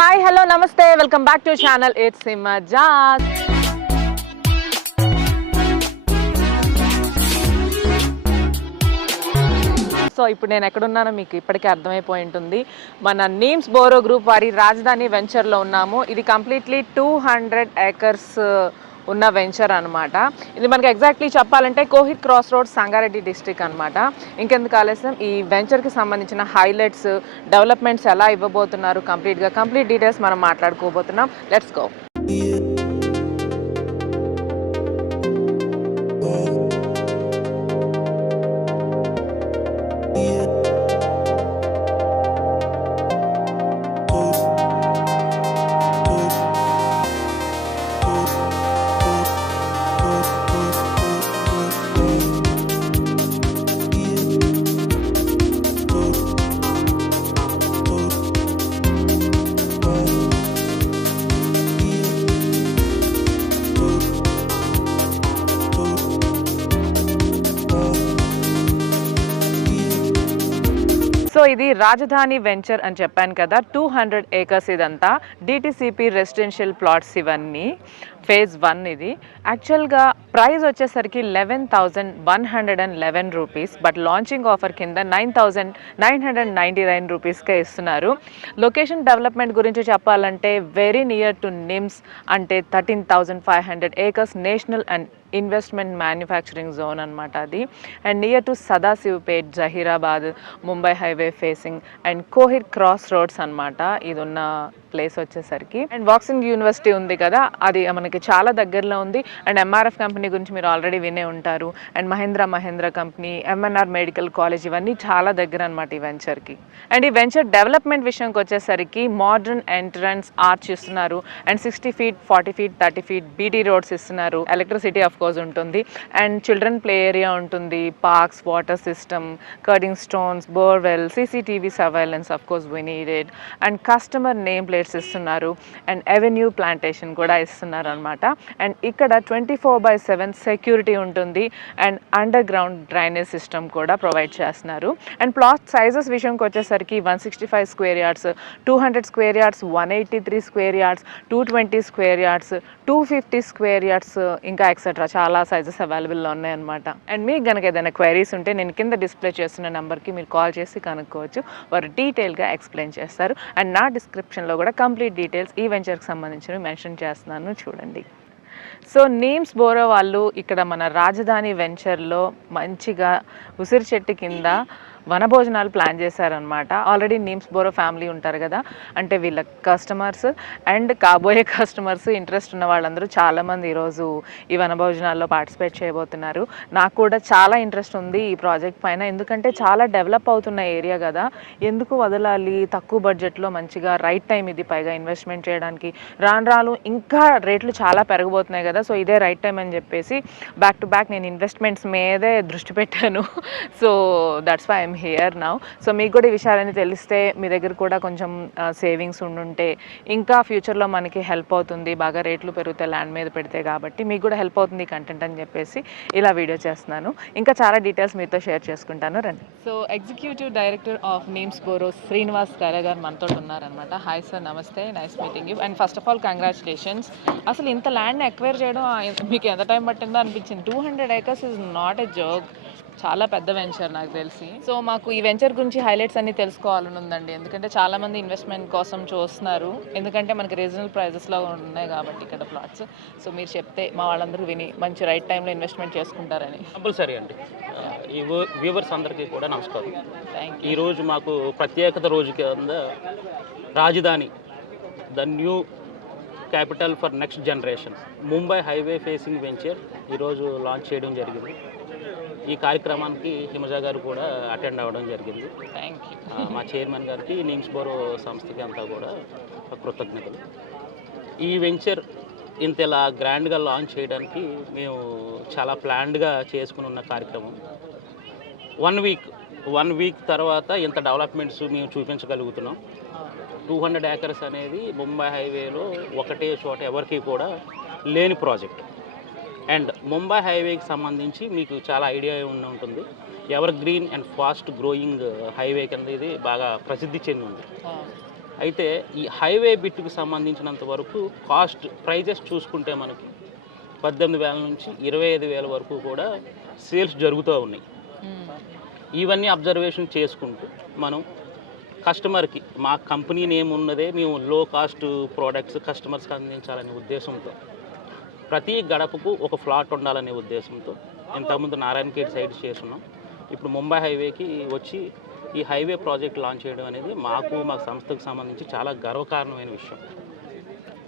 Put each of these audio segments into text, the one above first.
Hi, hello, namaste. Welcome back to channel. It's Himaja. So ఇప్పుడు నేను ఎక్కడున్నానో మీకు ఇప్పటికే అర్థమైపోయి ఉంటుంది. మన నీమ్స్ బోరో గ్రూప్ వారి రాజధాని వెంచర్లో ఉన్నాము. ఇది కంప్లీట్లీ 200 acres ఉన్న వెంచర్ అనమాట. ఇది మనకి ఎగ్జాక్ట్లీ చెప్పాలంటే Kohir cross road Sangareddy district అనమాట. ఇంకెందుకు ఆలస్యం, ఈ వెంచర్కి సంబంధించిన హైలైట్స్, డెవలప్మెంట్స్ ఎలా ఇవ్వబోతున్నారు, కంప్లీట్ డీటెయిల్స్ మనం మాట్లాడుకోబోతున్నాం. Let's go. సో ఇది రాజధాని వెంచర్ అని చెప్పాను కదా, 200 acres ఇదంతా. DTCP రెసిడెన్షియల్ ప్లాట్స్ ఇవన్నీ. ఫేజ్ 1 ఇది. యాక్చువల్గా ప్రైస్ వచ్చేసరికి 11,111 రూపీస్, బట్ లాంచింగ్ ఆఫర్ కింద 9,999 రూపీస్కే ఇస్తున్నారు. లొకేషన్ డెవలప్మెంట్ గురించి చెప్పాలంటే వెరీ నియర్ టు నిమ్స్, అంటే 13,500 acres national and investment manufacturing zone అనమాట అది. And near to Sadasivpet, Zaheerabad, Mumbai highway facing and Kohir cross roads అనమాట ఇది ఉన్న ప్లేస్ వచ్చేసరికి. అండ్ వాక్సన్ యూనివర్సిటీ ఉంది కదా, అది మనకి చాలా దగ్గరలో ఉంది. అండ్ MRF కంపెనీ గురించి మీరు ఆల్రెడీ వినే ఉంటారు. And Mahindra company, MNR medical college, ఇవన్నీ చాలా దగ్గర అనమాట ఈ వెంచర్కి. అండ్ ఈ వెంచర్ డెవలప్మెంట్ విషయంకి వచ్చేసరికి మోడర్న్ ఎంట్రన్స్ ఆర్చ్ ఇస్తున్నారు. And 60 feet, 40 feet, 30 feet BT roads ఇస్తున్నారు. ఎలక్ట్రిసిటీ ఆఫ్ కోర్స్ ఉంటుంది. అండ్ చిల్డ్రన్ ప్లే ఏరియా ఉంటుంది, parks, water system, curbing stones, borewell, CCTV surveillance of course we needed. And customer name plates ఇస్తున్నారు. And avenue plantation కూడా ఇస్తున్నారు అనమాట. And ఇక్కడ 24/7 security ఉంటుంది. And under ground drainage system కూడా provide చేస్తున్నారు. And plot sizes విషయంకి వచ్చేసరికి 165 square yards, 200 square yards, 183 square yards, 220 square yards, 250 square yards, ఇంకా ఎక్సెట్రా చాలా సైజెస్ అవైలబుల్లో ఉన్నాయన్నమాట. అండ్ మీకు కనుక ఏదైనా క్వైరీస్ ఉంటే నేను కింద డిస్ప్లే చేస్తున్న నెంబర్కి మీరు కాల్ చేసి కనుక్కోవచ్చు. వారు డీటెయిల్గా ఎక్స్ప్లెయిన్ చేస్తారు. అండ్ నా డిస్క్రిప్షన్లో కూడా కంప్లీట్ డీటెయిల్స్ ఈ వెంచర్కి సంబంధించినవి మెన్షన్ చేస్తున్నాను, చూడండి. సో నీమ్స్ బోరో వాళ్ళు ఇక్కడ మన రాజధాని వెంచర్లో మంచిగా ఉసిరి చెట్టు కింద వనభోజనాలు ప్లాన్ చేశారనమాట. ఆల్రెడీ నీమ్స్ బోరో ఫ్యామిలీ ఉంటారు కదా, అంటే వీళ్ళ కస్టమర్స్ అండ్ కాబోయే కస్టమర్స్, ఇంట్రెస్ట్ ఉన్న వాళ్ళందరూ చాలామంది ఈరోజు ఈ వనభోజనాల్లో పార్టిసిపేట్ చేయబోతున్నారు. నాకు కూడా చాలా ఇంట్రెస్ట్ ఉంది ఈ ప్రాజెక్ట్ పైన, ఎందుకంటే చాలా డెవలప్ అవుతున్న ఏరియా కదా, ఎందుకు వదలాలి, తక్కువ బడ్జెట్లో మంచిగా రైట్ టైం ఇది, పైగా ఇన్వెస్ట్మెంట్ చేయడానికి. రాను ఇంకా రేట్లు చాలా పెరగబోతున్నాయి కదా, సో ఇదే రైట్ టైం అని చెప్పేసి బ్యాక్ టు బ్యాక్ నేను ఇన్వెస్ట్మెంట్స్ మీదే దృష్టి పెట్టాను. So that's why I'm here now. So మీకు కూడా ఈ విషయాలన్నీ తెలిస్తే మీ దగ్గర కూడా కొంచెం సేవింగ్స్ ఉండుంటే ఇంకా ఫ్యూచర్లో మనకి హెల్ప్ అవుతుంది. బాగా రేట్లు పెరిగితే ల్యాండ్ మీద పెడితే, కాబట్టి మీకు కూడా హెల్ప్ అవుతుంది ఈ కంటెంట్ అని చెప్పేసి ఇలా వీడియో చేస్తున్నాను. ఇంకా చాలా డీటెయిల్స్ మీతో షేర్ చేసుకుంటాను, రండి. So executive director of NIMZ బోరో శ్రీనివాస్ కైలా గారు మనతో ఉన్నారనమాట. హాయ్ సార్, నమస్తే, nice meeting you. And first of all congratulations. అసలు ఇంత ల్యాండ్ని ఎక్వైర్ చేయడం మీకు ఎంత టైం పట్టిందో అనిపించింది. 200 acres is not a joke, చాలా పెద్ద వెంచర్ నాకు తెలిసి. సో మాకు ఈ వెంచర్ గురించి హైలైట్స్ అన్ని తెలుసుకోవాలని ఉందండి, ఎందుకంటే చాలామంది ఇన్వెస్ట్మెంట్ కోసం చూస్తున్నారు, ఎందుకంటే మనకి రీజనల్ ప్రైజెస్లో ఉన్నాయి కాబట్టి ఇక్కడ ప్లాట్స్. సో మీరు చెప్తే మా వాళ్ళందరూ విని మంచి రైట్ టైంలో ఇన్వెస్ట్మెంట్ చేసుకుంటారని. కంపల్సరీ అండి. ఈ వ్యూవర్స్ అందరికీ కూడా నమస్కారం. Thank you. ఈరోజు మాకు ప్రత్యేకత రోజు కింద రాజధాని, the new capital for next generation, Mumbai highway facing venture ఈరోజు లాంచ్ చేయడం జరిగింది. ఈ కార్యక్రమానికి హిమజా గారు కూడా అటెండ్ అవ్వడం జరిగింది. Thank you. మా చైర్మన్ గారికి, నీమ్స్ బోరో సంస్థకి అంతా కూడా కృతజ్ఞతలు. ఈ వెంచర్ ఇంతలా గ్రాండ్గా లాంచ్ చేయడానికి మేము చాలా ప్లాన్డ్గా చేసుకుని ఉన్న కార్యక్రమం. 1 వీక్ తర్వాత ఇంత డెవలప్మెంట్స్ మేము చూపించగలుగుతున్నాం. 200 acres అనేది ముంబై హైవేలో ఒకటే చోట ఎవరికి కూడా లేని ప్రాజెక్ట్. అండ్ ముంబై హైవేకి సంబంధించి మీకు చాలా ఐడియా ఉంటుంది. Ever green and fast growing highway కింద ఇది బాగా ప్రసిద్ధి చెందింది. అయితే ఈ హైవే బిట్కి సంబంధించినంత వరకు కాస్ట్ ప్రైజెస్ చూసుకుంటే మనకి 18,000 నుంచి 25,000 వరకు కూడా సేల్స్ జరుగుతూ ఉన్నాయి. ఇవన్నీ అబ్జర్వేషన్ చేసుకుంటూ మనం కస్టమర్కి మా కంపెనీ నేమ్ ఉన్నదే మేము లో కాస్ట్ ప్రోడక్ట్స్ కస్టమర్స్కి అందించాలనే ఉద్దేశంతో ప్రతి గడపకు ఒక ఫ్లాట్ ఉండాలనే ఉద్దేశంతో ఇంతకుముందు నారాయణఖేడ్ సైడ్ చేస్తున్నాం. ఇప్పుడు ముంబై హైవేకి వచ్చి ఈ హైవే ప్రాజెక్ట్ లాంచ్ చేయడం అనేది మా సంస్థకు సంబంధించి చాలా గర్వకారణమైన విషయం.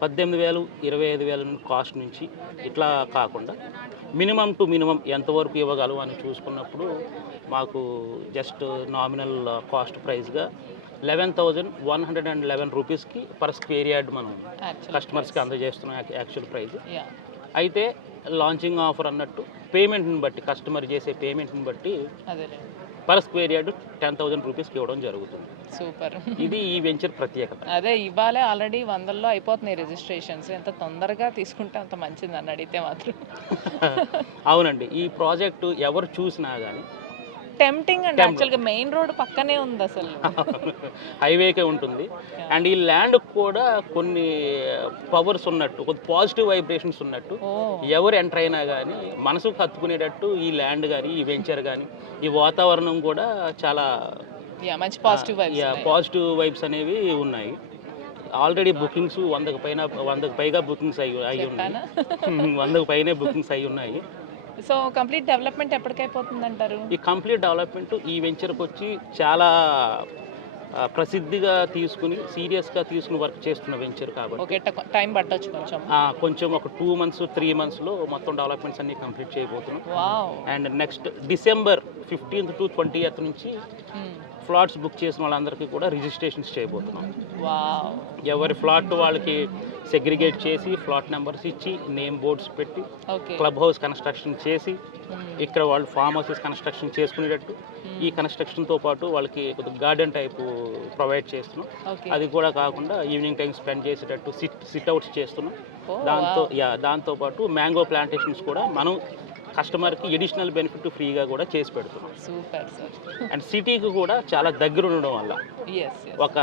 18,000 25,000 కాస్ట్ నుంచి ఇట్లా కాకుండా మినిమం టు మినిమం ఎంతవరకు ఇవ్వగలం అని చూసుకున్నప్పుడు మాకు జస్ట్ నామినల్ కాస్ట్ ప్రైస్గా 11,111 రూపీస్కి పర్ స్క్వేర్ యార్డ్ మనం కస్టమర్స్కి అందజేస్తున్నాం యాక్చువల్ ప్రైస్. అయితే లాంచింగ్ ఆఫర్ అన్నట్టు పేమెంట్ని బట్టి కస్టమర్ చేసే పేమెంట్ని బట్టి పర్ స్క్వేర్ యార్డ్ 10,000 రూపీస్కి ఇవ్వడం జరుగుతుంది. సూపర్. ఇది ఈ వెంచర్ ప్రత్యేకత. అదే ఇవాళే ఆల్రెడీ 100లో అయిపోతున్నాయి రిజిస్ట్రేషన్స్. ఎంత తొందరగా తీసుకుంటే అంత మంచిది అని అడిగితే మాత్రం. అవునండి, ఈ ప్రాజెక్టు ఎవరు చూసినా కానీ టెంప్టింగ్ అండి. యాక్చువల్గా మెయిన్ రోడ్ పక్కనే ఉంది, అసలు హైవేకే ఉంటుంది. అండ్ ఈ ల్యాండ్ కూడా కొన్ని పవర్స్ ఉన్నట్టు, కొన్ని పాజిటివ్ వైబ్రేషన్స్ ఉన్నట్టు ఎవరు ఎంటర్ అయినా కానీ మనసుకు హత్తుకునేటట్టు ఈ ల్యాండ్ కానీ ఈ వెంచర్ కానీ ఈ వాతావరణం కూడా చాలా మంచి పాజిటివ్ వైబ్స్ అనేవి ఉన్నాయి. ఆల్రెడీ బుకింగ్స్ 100కు పైగా బుకింగ్స్ అయ్యి ఉన్నాయి. 100కు పైనే బుకింగ్స్ అయ్యి ఉన్నాయి. సో కంప్లీట్ డెవలప్మెంట్ ఎప్పటికైపోతుంది అంటారు? ఈ కంప్లీట్ డెవలప్మెంట్ ఈ వెంచర్కి వచ్చి చాలా ప్రసిద్ధిగా తీసుకుని సీరియస్గా తీసుకుని వర్క్ చేస్తున్న వెంచర్ కాబట్టి టైం పట్టొచ్చు కొంచెం ఒక 2 months 3 monthsలో మొత్తం డెవలప్మెంట్స్ అన్ని కంప్లీట్ చేయబోతున్నాం. And next December 15th to 20th నుంచి ఫ్లాట్స్ బుక్ చేసిన వాళ్ళందరికీ కూడా రిజిస్ట్రేషన్స్ చేయబోతున్నాం. ఎవరి ఫ్లాట్ వాళ్ళకి సెగ్రిగేట్ చేసి ఫ్లాట్ నెంబర్స్ ఇచ్చి నేమ్ బోర్డ్స్ పెట్టి క్లబ్ హౌస్ కన్స్ట్రక్షన్ చేసి ఇక్కడ వాళ్ళు ఫామ్ హౌసెస్ కన్స్ట్రక్షన్ చేసుకునేటట్టు ఈ కన్స్ట్రక్షన్తో పాటు వాళ్ళకి గార్డెన్ టైపు ప్రొవైడ్ చేస్తున్నాం. అది కూడా కాకుండా ఈవినింగ్ టైం స్పెండ్ చేసేటట్టు సిట్అవుట్స్ చేస్తున్నాం. దాంతోపాటు మ్యాంగో ప్లాంటేషన్స్ కూడా మనం కస్టమర్కి ఎడిషనల్ బెనిఫిట్ ఫ్రీగా కూడా చేసి పెడుతున్నాం. అండ్ సిటీకి కూడా చాలా దగ్గర ఉండడం వల్ల ఒక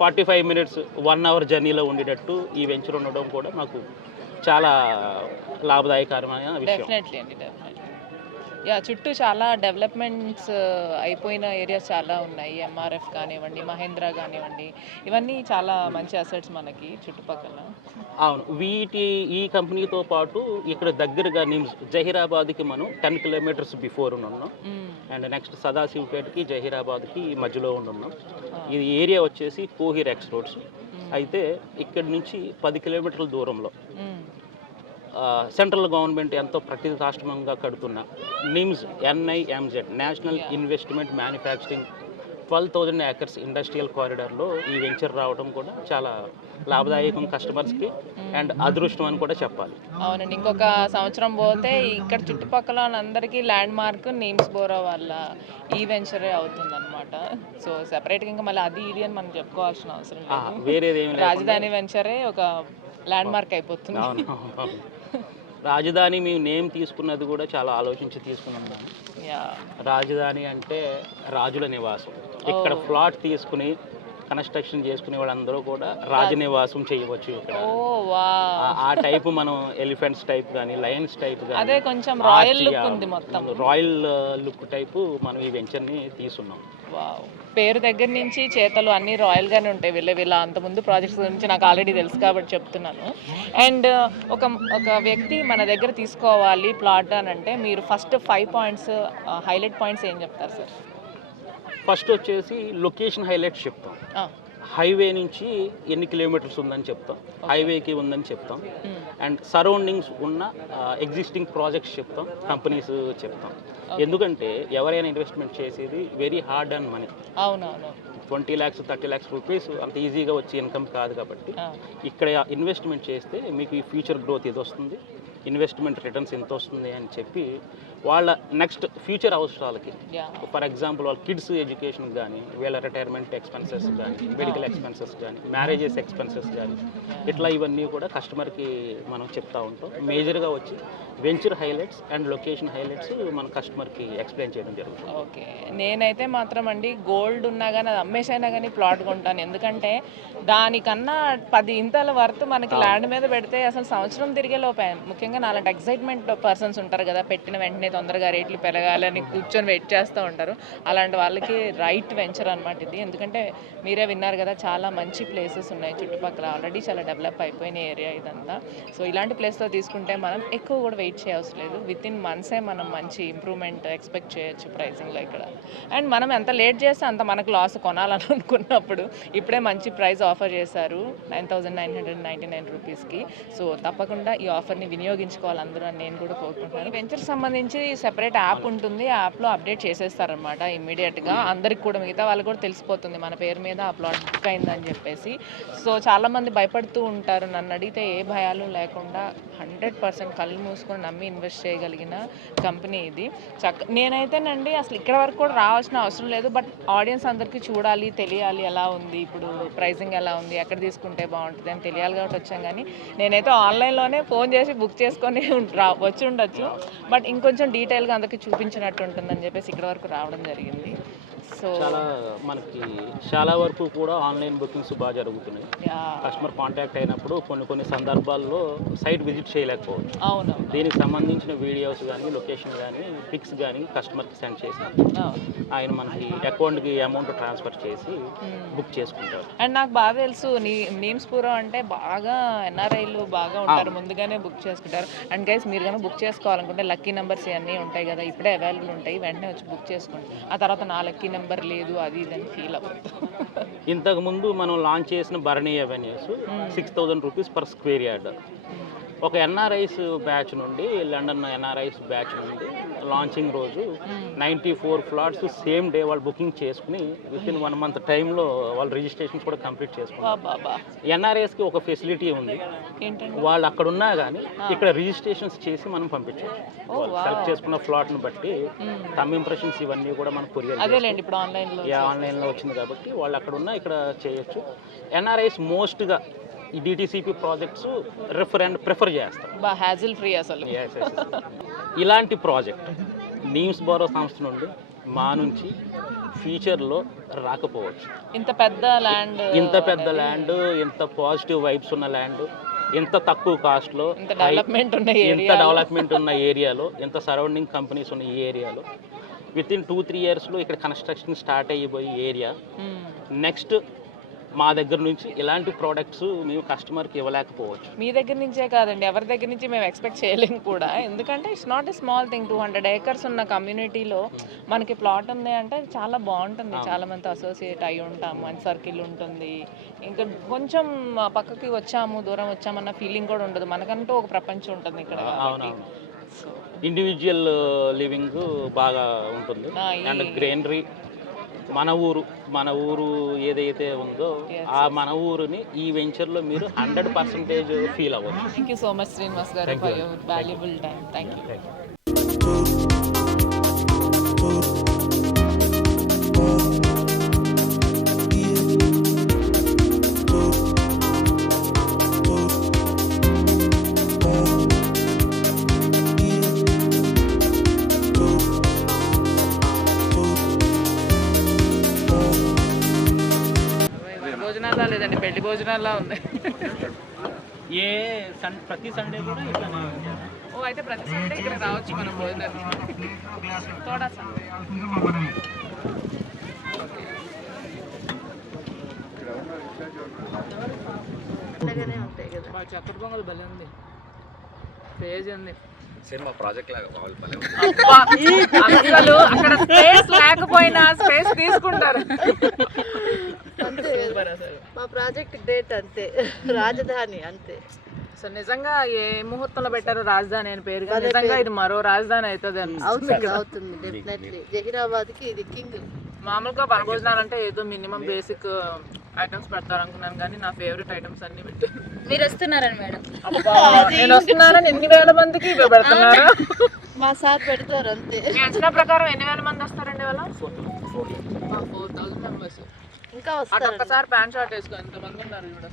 45 minutes 1 hour జర్నీలో ఉండేటట్టు ఈ వెంచర్ ఉండడం కూడా మాకు చాలా లాభదాయకరమైన విషయం. చుట్టూ చాలా డెవలప్మెంట్స్ అయిపోయిన ఏరియాస్ చాలా ఉన్నాయి. ఎంఆర్ఎఫ్ కానివ్వండి, మహేంద్ర కానివ్వండి, ఇవన్నీ చాలా మంచి అసెట్స్ మనకి చుట్టుపక్కల. అవును, ఈ కంపెనీతో పాటు ఇక్కడ దగ్గరగా నిమ్స్ జహీరాబాద్కి మనం 10 kilometers బిఫోర్ ఉన్నాం. అండ్ నెక్స్ట్ సదాశివపేటకి జహీరాబాద్కి మధ్యలో ఉన్నాం. ఇది ఏరియా వచ్చేసి కోహిర్ ఎక్స్ రోడ్స్. అయితే ఇక్కడి నుంచి 10 kilometers దూరంలో సెంట్రల్ గవర్నమెంట్ ఎంతో ప్రతిష్టాత్మకంగా కడుతున్న NIMZ NIMZ national investment manufacturing 12,000 acres industrial కారిడార్లో ఈ వెంచర్ రావడం కూడా చాలా లాభదాయకం కస్టమర్స్కి అండ్ అదృష్టం అని కూడా చెప్పాలి. అవునండి, ఇంకొక సంవత్సరం పోతే ఇక్కడ చుట్టుపక్కల అందరికీ ల్యాండ్ మార్క్ నిమ్స్ బోరా వల్ల ఈ వెంచరే అవుతుందన్నమాట. సో సెపరేట్గా ఇంకా మళ్ళీ అది ఇది అని మనం చెప్పుకోవాల్సిన అవసరం లేదు. వేరేదేమి రాజధాని వెంచరే ఒక ల్యాండ్ మార్క్ అయిపోతుంది. రాజధాని మేము నేమ్ తీసుకున్నది కూడా చాలా ఆలోచించి తీసుకున్నాం. రాజధాని అంటే రాజుల నివాసం. ఇక్కడ ఫ్లాట్ తీసుకుని కన్స్ట్రక్షన్ చేసుకునే వాళ్ళందరూ కూడా రాజనివాసం చేయవచ్చు. ఇక్కడ ఆ టైప్ మనం ఎలిఫెంట్స్ టైప్ కానీ లయన్స్ టైప్ కానీ కొంచెం రాయల్ లుక్ ఉంది, మొత్తం రాయల్ లుక్ టైపు మనం ఈ వెంచర్ని తీసుకున్నాం. పేరు దగ్గర నుంచి చేతలు అన్నీ రాయల్గానే ఉంటాయి. వీళ్ళ అంతకుముందు ప్రాజెక్ట్స్ గురించి నాకు ఆల్రెడీ తెలుసు కాబట్టి చెప్తున్నాను. అండ్ ఒక వ్యక్తి మన దగ్గర తీసుకోవాలి ప్లాట్ అని అంటే మీరు ఫస్ట్ 5 points హైలైట్ పాయింట్స్ ఏం చెప్తారు సార్? ఫస్ట్ వచ్చేసి లొకేషన్ హైలైట్స్ చెప్తాం. హైవే నుంచి ఎన్ని కిలోమీటర్స్ ఉందని చెప్తాం, హైవేకి ఉందని చెప్తాం. అండ్ సరౌండింగ్స్ ఉన్న ఎగ్జిస్టింగ్ ప్రాజెక్ట్స్ చెప్తాం, కంపెనీస్ చెప్తాం. ఎందుకంటే ఎవరైనా ఇన్వెస్ట్మెంట్ చేసేది very hard and money. 20 lakhs 30 lakhs rupees అంత ఈజీగా వచ్చే ఇన్కమ్ కాదు. కాబట్టి ఇక్కడ ఇన్వెస్ట్మెంట్ చేస్తే మీకు ఈ ఫ్యూచర్ గ్రోత్ ఇది వస్తుంది. ఇన్వెస్ట్మెంట్ రిటర్న్స్ ఎంత వస్తుంది అని చెప్పి వాళ్ళ నెక్స్ట్ ఫ్యూచర్ అవసరాలకి, ఫర్ ఎగ్జాంపుల్ వాళ్ళ కిడ్స్ ఎడ్యుకేషన్ కానీ, వీళ్ళ రిటైర్మెంట్ ఎక్స్పెన్సెస్ కానీ, మెడికల్ ఎక్స్పెన్సెస్ కానీ, మ్యారేజెస్ ఎక్స్పెన్సెస్ కానీ, ఇట్లా ఇవన్నీ కూడా కస్టమర్కి మనం చెప్తా ఉంటాం. మేజర్గా వచ్చి venture highlights and location highlights మన కస్టమర్కి ఎక్స్ప్లెయిన్ చేయడం జరుగుతుంది. ఓకే, నేనైతే మాత్రం అండి గోల్డ్ ఉన్నా కానీ అది అమ్మేసైనా కానీ ప్లాట్ కొంటాను. ఎందుకంటే దానికన్నా 10 ఇంతల వర్త్ మనకి ల్యాండ్ మీద పెడితే అసలు సంవత్సరం తిరిగే లోపే. ముఖ్యంగా నాలాంటి ఎక్సైట్మెంట్ పర్సన్స్ ఉంటారు కదా, పెట్టిన వెంటనే తొందరగా రేట్లు పెరగాలని కూర్చొని వెయిట్ చేస్తూ ఉంటారు. అలాంటి వాళ్ళకి రైట్ వెంచర్ అనమాట ఇది. ఎందుకంటే మీరే విన్నారు కదా, చాలా మంచి ప్లేసెస్ ఉన్నాయి చుట్టుపక్కల, ఆల్రెడీ చాలా డెవలప్ అయిపోయిన ఏరియా ఇదంతా. సో ఇలాంటి ప్లేస్లో తీసుకుంటే మనం ఎక్కువ కూడా వెయిట్ చేయవసరం లేదు. విత్ ఇన్ మంత్సే మనం మంచి ఇంప్రూవ్మెంట్ ఎక్స్పెక్ట్ చేయొచ్చు ప్రైసింగ్లో ఇక్కడ. అండ్ మనం ఎంత లేట్ చేస్తే అంత మనకు లాస్ కొనాలని అనుకున్నప్పుడు ఇప్పుడే మంచి ప్రైస్ ఆఫర్ చేశారు 9,999 రూపీస్కి. సో తప్పకుండా ఈ ఆఫర్ని వినియోగించుకోవాలి అందరూ అని నేను కూడా కోరుకుంటున్నాను. వెంచర్ సంబంధించి సెపరేట్ యాప్ ఉంటుంది, ఆ యాప్లో అప్డేట్ చేసేస్తారనమాట ఇమ్మీడియట్గా. అందరికి కూడా, మిగతా వాళ్ళకి కూడా తెలిసిపోతుంది మన పేరు మీద ఆ ప్లాట్ బుక్ అయిందని చెప్పేసి. సో చాలామంది భయపడుతూ ఉంటారు. నన్ను అడిగితే ఏ భయాలు లేకుండా 100% కళ్ళు మూసుకొని నమ్మి ఇన్వెస్ట్ చేయగలిగిన కంపెనీ ఇది. నేనైతేనండి అసలు ఇక్కడ వరకు కూడా రావాల్సిన అవసరం లేదు. బట్ ఆడియన్స్ అందరికీ చూడాలి, తెలియాలి ఎలా ఉంది, ఇప్పుడు ప్రైసింగ్ ఎలా ఉంది, ఎక్కడ తీసుకుంటే బాగుంటుంది అని తెలియాలి కాబట్టి వచ్చాం. కానీ నేనైతే ఆన్లైన్లోనే ఫోన్ చేసి బుక్ చేసుకొని వచ్చి ఉండొచ్చు. బట్ ఇంకొంచెం డీటెయిల్గా అందరికీ చూపించినట్టు ఉంటుందని చెప్పేసి ఇక్కడ వరకు రావడం జరిగింది. సో మనకి చాలా వరకు కూడా ఆన్లైన్ బుకింగ్స్ బాగా జరుగుతున్నాయి. కస్టమర్ కాంటాక్ట్ అయినప్పుడు కొన్ని సందర్భాల్లో సైట్ విజిట్ చేయలేకపోవచ్చు. అవును, దీనికి సంబంధించిన వీడియోస్ కానీ, లొకేషన్ కానీ, పిక్స్ కానీ కస్టమర్కి సెండ్ చేసి ఆయన మనకి అకౌంట్కి అమౌంట్ ట్రాన్స్ఫర్ చేసి బుక్ చేసుకుంటారు. అండ్ నాకు బాగా తెలుసు నీమ్స్ పూర్వ అంటే బాగా ఎన్ఆర్ఐలు బాగా ఉంటారు, ముందుగానే బుక్ చేసుకుంటారు. అండ్ గైస్ మీరు కానీ బుక్ చేసుకోవాలనుకుంటే లక్కీ నెంబర్స్ ఇవన్నీ ఉంటాయి కదా, ఇప్పుడే అవైలబుల్ ఉంటాయి, వెంటనే వచ్చి బుక్ చేసుకోండి. ఆ తర్వాత నా లక్కీ నెంబర్ లేదు అది ఇదని ఫీల్ అవుతుంది. ఇంతకుముందు మనం లాంచ్ చేసిన Bharani avenues 6,000 rupees per square yard. ఒక ఎన్ఆర్ఐస్ బ్యాచ్ నుండి, లండన్ ఎన్ఆర్ఐస్ బ్యాచ్ నుండి లాంచింగ్ రోజు 94 ఫ్లాట్స్ సేమ్ డే వాళ్ళు బుకింగ్ చేసుకుని విత్ ఇన్ 1 మంత్ టైంలో వాళ్ళు రిజిస్ట్రేషన్స్ కూడా కంప్లీట్ చేసుకున్నారు. ఎన్ఆర్ఐస్కి ఒక ఫెసిలిటీ ఉంది, వాళ్ళు అక్కడ ఉన్నా కానీ ఇక్కడ రిజిస్ట్రేషన్స్ చేసి మనం పంపించవచ్చు. సెలెక్ట్ చేసుకున్న ఫ్లాట్ను బట్టి తమ్ ఇంప్రెషన్స్ ఇవన్నీ కూడా మనం కొరియర్ ఆన్లైన్లో వచ్చింది కాబట్టి వాళ్ళు అక్కడ ఉన్నా ఇక్కడ చేయొచ్చు. ఎన్ఆర్ఐస్ మోస్ట్గా ఈ DTCP ప్రాజెక్ట్స్ ప్రిఫర్ చేస్తారు. హ్యాజిల్ ఫ్రీ అసలు. ఇలాంటి ప్రాజెక్ట్ నీమ్స్ బోరో సంస్థ నుండి మా నుంచి ఫ్యూచర్లో రాకపోవచ్చు. ఇంత పెద్ద ల్యాండ్, ఇంత పాజిటివ్ వైబ్స్ ఉన్న ల్యాండ్, ఇంత తక్కువ కాస్ట్లో, ఇంత డెవలప్మెంట్ ఉన్న ఏరియాలో, ఇంత సరౌండింగ్ కంపెనీస్ ఉన్న ఈ ఏరియాలో విత్ ఇన్ 2-3 ఇయర్స్లో ఇక్కడ కన్స్ట్రక్షన్ స్టార్ట్ అయిపోయి ఏరియా. నెక్స్ట్ మా దగ్గర నుంచి ఇలాంటి ప్రోడక్ట్స్ మేము కస్టమర్కి ఇవ్వలేకపోవచ్చు. మీ దగ్గర నుంచే కాదండి, ఎవరి దగ్గర నుంచి మేము ఎక్స్పెక్ట్ చేయలేము కూడా. ఎందుకంటే it's not a small thing. 200 acres ఉన్న కమ్యూనిటీలో మనకి ప్లాట్ ఉంది అంటే చాలా బాగుంటుంది. చాలా మంది అసోసియేట్ అయి ఉంటాము, మంచి సర్కిల్ ఉంటుంది. ఇంకా కొంచెం పక్కకి దూరం వచ్చామన్న ఫీలింగ్ కూడా ఉండదు. మనకంటూ ఒక ప్రపంచం ఉంటుంది ఇక్కడ. ఇండివిజువల్ లివింగ్ బాగా ఉంటుంది అండ్ గ్రీనరీ. మన ఊరు ఏదైతే ఉందో ఆ మన ఊరుని ఈ వెంచర్లో మీరు 100% ఫీల్ అవ్వచ్చు. Thank you so much Srinivas గారు for your valuable time. Thank you. భోజనాలు లేదండి, పెళ్లి భోజనాల్లో ఉంది. ప్రతి సండే కూడా ఇట్లానే. ఓ అయితే ప్రతి సండే ఇక్కడ రావచ్చు మనం భోజనాలు. తోడా చక్కెర పొంగల్ భలే ఉంది, పేజ్ ఉంది. సినిమా ప్రాజెక్ట్ లాగా అసలు అక్కడ స్పేస్ లేకపోయినా స్పేస్ తీసుకుంటారు. అంతే మా ప్రాజెక్ట్ గ్రేట్, అంతే. రాజధాని అంతే. సో నిజంగా ఏ ముహూర్తంలో పెట్టారు రాజధాని అని పేరు, నిజంగా ఇది మరో రాజధాని అవుతుంది అవుతుంది డెఫినెట్లీ. జహీరాబాద్కి ఇది కింగ్. మామూలుగా వనభోజనాలు అంటే ఏదో మినిమం బేసిక్ ఐటమ్స్ పెడతారు అనుకున్నాను కానీ నా ఫేవరెట్ ఐటమ్స్ అన్ని పెట్టి మీరు వస్తున్నారని మేడం. నేను వస్తున్నానని ఎన్ని వేల మందికి ఇవే పెడుతున్నారు. మా సార్ పెడతారు అంతే. మీ అంచనా ప్రకారం ఎన్ని వేల మంది వస్తారండి ఇవాళ? 4,000 మెంబర్స్. ఇంకా అటు వస్తారు. ఒక్కసారి ప్యాంట్ షర్ట్ వేసుకో, ఎంతమంది ఉన్నారు చూడ.